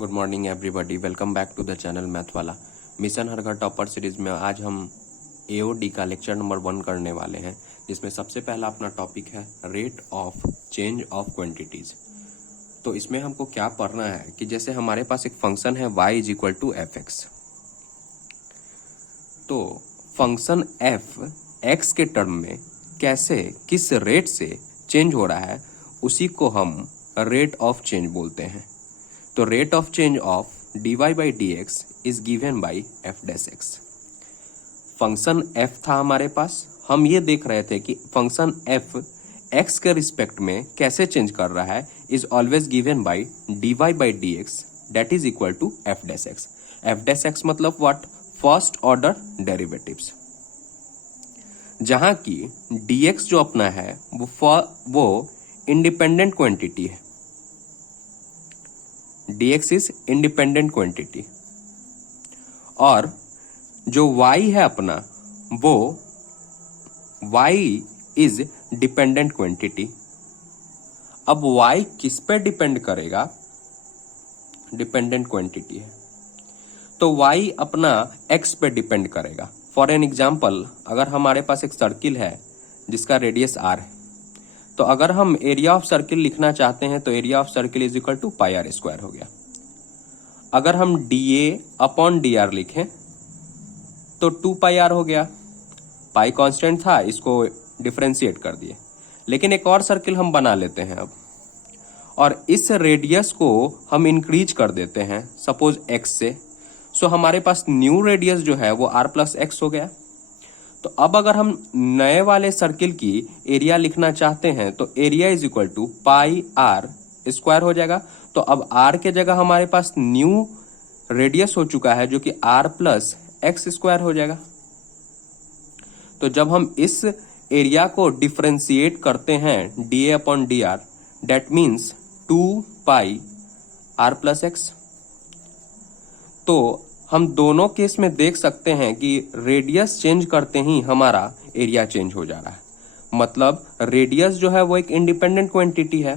Good morning everybody, welcome back to the channel math वाला। Mission हर घर topper series में आज हम एओडी का लेक्चर नंबर 1 करने वाले हैं, जिसमें सबसे पहला अपना टॉपिक है rate of change of quantities. तो इसमें हमको क्या पढ़ना है कि जैसे हमारे पास एक फंक्शन है y is equal to f x, तो फंक्शन f x के टर्म में कैसे किस रेट से चेंज हो रहा है उसी को हम रेट ऑफ चेंज बोलते हैं। तो rate of change of dy by d x is given by F dash x. Function f था हमारे पास, हम ये देख रहे थे कि फंक्शन f x के रिस्पेक्ट में कैसे चेंज कर रहा है is always given by dy by d x that is equal to f dash x. F dash x मतलब व्हाट? फर्स्ट ऑर्डर डेरिवेटिव्स, जहां की dx जो अपना है वो इंडिपेंडेंट क्वांटिटी है। dx इज इंडिपेंडेंट क्वांटिटी और जो y है अपना वो y इज डिपेंडेंट क्वांटिटी। अब y किस पे डिपेंड करेगा? डिपेंडेंट क्वांटिटी है तो y अपना x पे डिपेंड करेगा। फॉर एन एग्जाम्पल, अगर हमारे पास एक सर्किल है जिसका रेडियस r है, तो अगर हम एरिया ऑफ सर्किल लिखना चाहते हैं तो area of circle is equal to pi r square हो गया। अगर हम dA अपॉन dr लिखें तो 2 पाई आर हो गया। पाई कांस्टेंट था, इसको डिफरेंशिएट कर दिए। लेकिन एक और सर्किल हम बना लेते हैं अब, और इस रेडियस को हम इंक्रीज कर देते हैं सपोज x से। सो हमारे पास न्यू रेडियस जो है वो r प्लस एक्स हो गया। तो अब अगर हम नए वाले सर्किल की एरिया लिखना चाहते हैं तो area is equal to pi r square हो जाएगा। तो अब r के जगह हमारे पास न्यू रेडियस हो चुका है जो कि r प्लस एक्स स्क्वायर हो जाएगा। तो जब हम इस एरिया को डिफरेंशिएट करते हैं dA upon dr, that means 2 pi r plus x. तो हम दोनों केस में देख सकते हैं कि रेडियस चेंज करते ही हमारा एरिया चेंज हो जा रहा है। मतलब रेडियस जो है वो एक इंडिपेंडेंट क्वांटिटी है,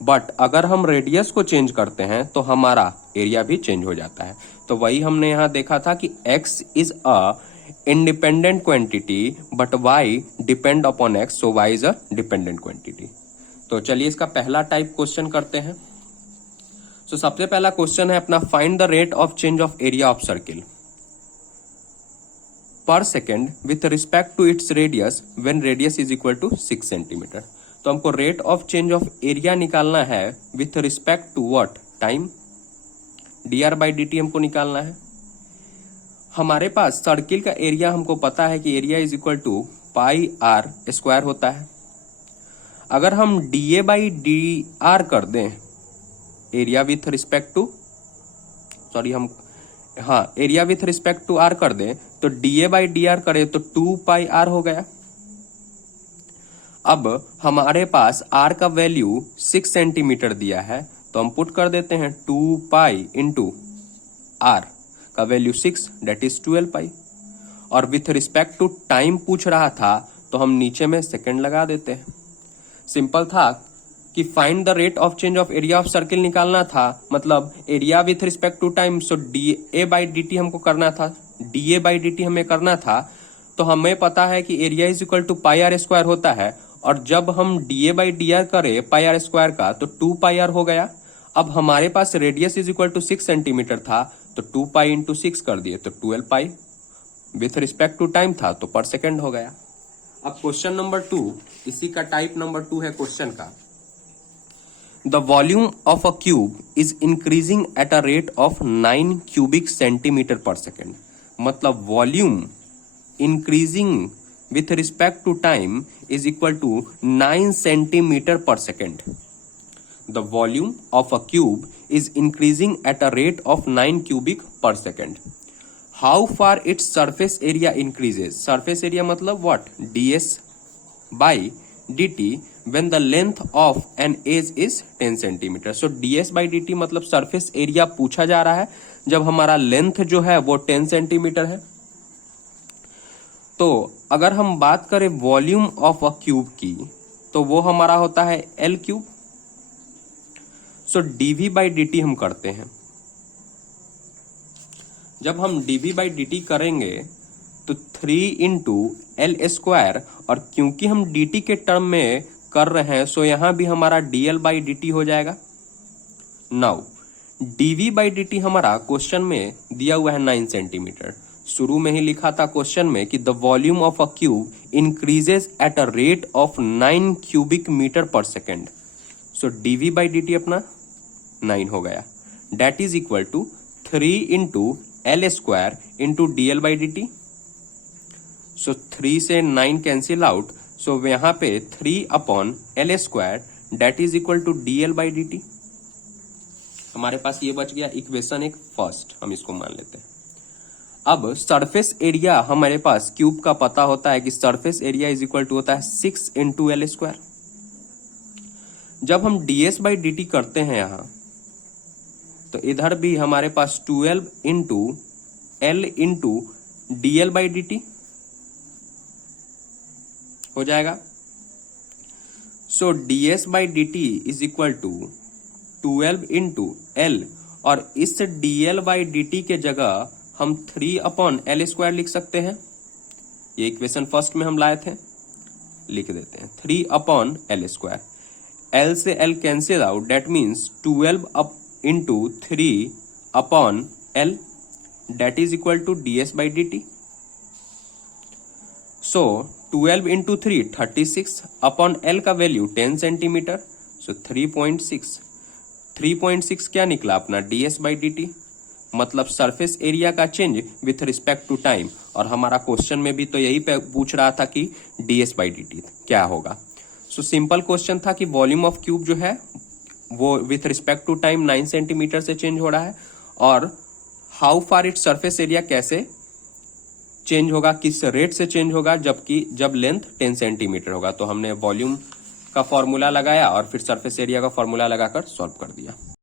बट अगर हम रेडियस को चेंज करते हैं तो हमारा एरिया भी चेंज हो जाता है। तो वही हमने यहां देखा था कि x is a independent quantity but y depend upon x, so y is a dependent quantity. तो चलिए इसका पहला टाइप क्वेश्चन करते हैं। तो सबसे पहला क्वेश्चन है अपना, find the rate of change of area of circle per second with respect to its radius when radius is equal to 6 centimetre. तो हमको rate of change of area निकालना है with respect to what? Time. dr by dt हमको निकालना है। हमारे पास circle का area हमको पता है कि area is equal to pi r square होता है। अगर हम dA बाई dr कर दें area with respect to area with respect to r कर दें तो dA बाई dr करें तो 2 पाई r हो गया। अब हमारे पास r का वैल्यू 6 सेंटीमीटर दिया है तो हम पुट कर देते हैं 2 पाई इंटू r का वैल्यू 6 दैट इज 12 पाई। और विथ रिस्पेक्ट टू टाइम पूछ रहा था तो हम नीचे में सेकंड लगा देते हैं। सिंपल था कि find the rate of change of area of circle निकालना था, मतलब area with respect to time. So dA by dt हमको करना था, dA बाई dt हमें करना था। तो हमें पता है कि area is equal to pi r square होता है, और जब हम dA बाई dr करें पाई आर स्क्वायर का तो 2 पाई आर हो गया। अब हमारे पास radius is equal to 6 centimetre था तो 2 पाई इंटू 6 कर दिए तो 12 पाई। विथ रिस्पेक्ट टू टाइम था तो पर सेकेंड हो गया। अब क्वेश्चन नंबर 2, इसी का टाइप नंबर 2 है क्वेश्चन का। The volume of a cube is increasing at a rate of 9 cubic centimeter per second. मतलब volume increasing with respect to time is equal to 9 centimeter per second. The volume of a cube is increasing at a rate of 9 cubic per second. How far its surface area increases? Surface area मतलब what? ds by dt when the length of an edge is 10 centimetre. So ds by dt मतलब surface area पूछा जा रहा है जब हमारा length जो है वो 10 सेंटीमीटर है। तो अगर हम बात करें वॉल्यूम ऑफ अ क्यूब की तो वो हमारा होता है L cube. So dv by d हम करते हैं। जब हम डीवी बाई डी करेंगे तो 3 इंटू एल स्क्वायर, और क्योंकि हम dt के टर्म में कर रहे हैं सो यहां भी हमारा dl बाई dt हो जाएगा। नाउ dv बाई dt हमारा क्वेश्चन में दिया हुआ है 9 सेंटीमीटर। शुरू में ही लिखा था क्वेश्चन में कि the volume of a cube increases at a rate of 9 cubic metre per second. So dv by dt अपना 9 हो गया, that is equal to 3 into l square into dl by dt। So 3 से 9 cancel out, so यहां पे 3 upon l square that is equal to dl by dt। हमारे पास ये बच गया इक्वेशन एक फर्स्ट, हम इसको मान लेते हैं। अब सरफेस एरिया हमारे पास क्यूब का पता होता है कि surface area is equal to होता है 6 इंटू एल स्क्वायर। जब हम ds बाई dt करते हैं यहां तो इधर भी हमारे पास 12 into l into dl by dt हो जाएगा। So ds by dt is equal to 12 into l, और इस dl बाई dt के जगह हम 3 अपॉन एल स्क्वायर लिख सकते हैं। ये इक्वेशन फर्स्ट में हम लाए थे, लिख देते हैं 3 अपॉन एल स्क्वायर। एल से l cancel out, that means 12 up into 3 upon l, that is equal to ds by dt। So 12 into 3 36 upon l का वैल्यू 10 सेंटीमीटर, सो 3.6 क्या निकला अपना ds बाई dt, मतलब सरफेस एरिया का change with respect to time. और हमारा question में भी तो यही पूछ रहा था कि ds बाई dt क्या होगा। सो सिंपल क्वेश्चन था कि वॉल्यूम ऑफ क्यूब जो है वो with respect to time 9 centimetre से चेंज हो रहा है, और how far it surface area कैसे चेंज होगा, किस रेट से चेंज होगा, जब लेंथ 10 सेंटीमीटर होगा। तो हमने वॉल्यूम का फॉर्मूला लगाया और फिर सरफेस एरिया का फॉर्मूला लगाकर सॉल्व कर दिया।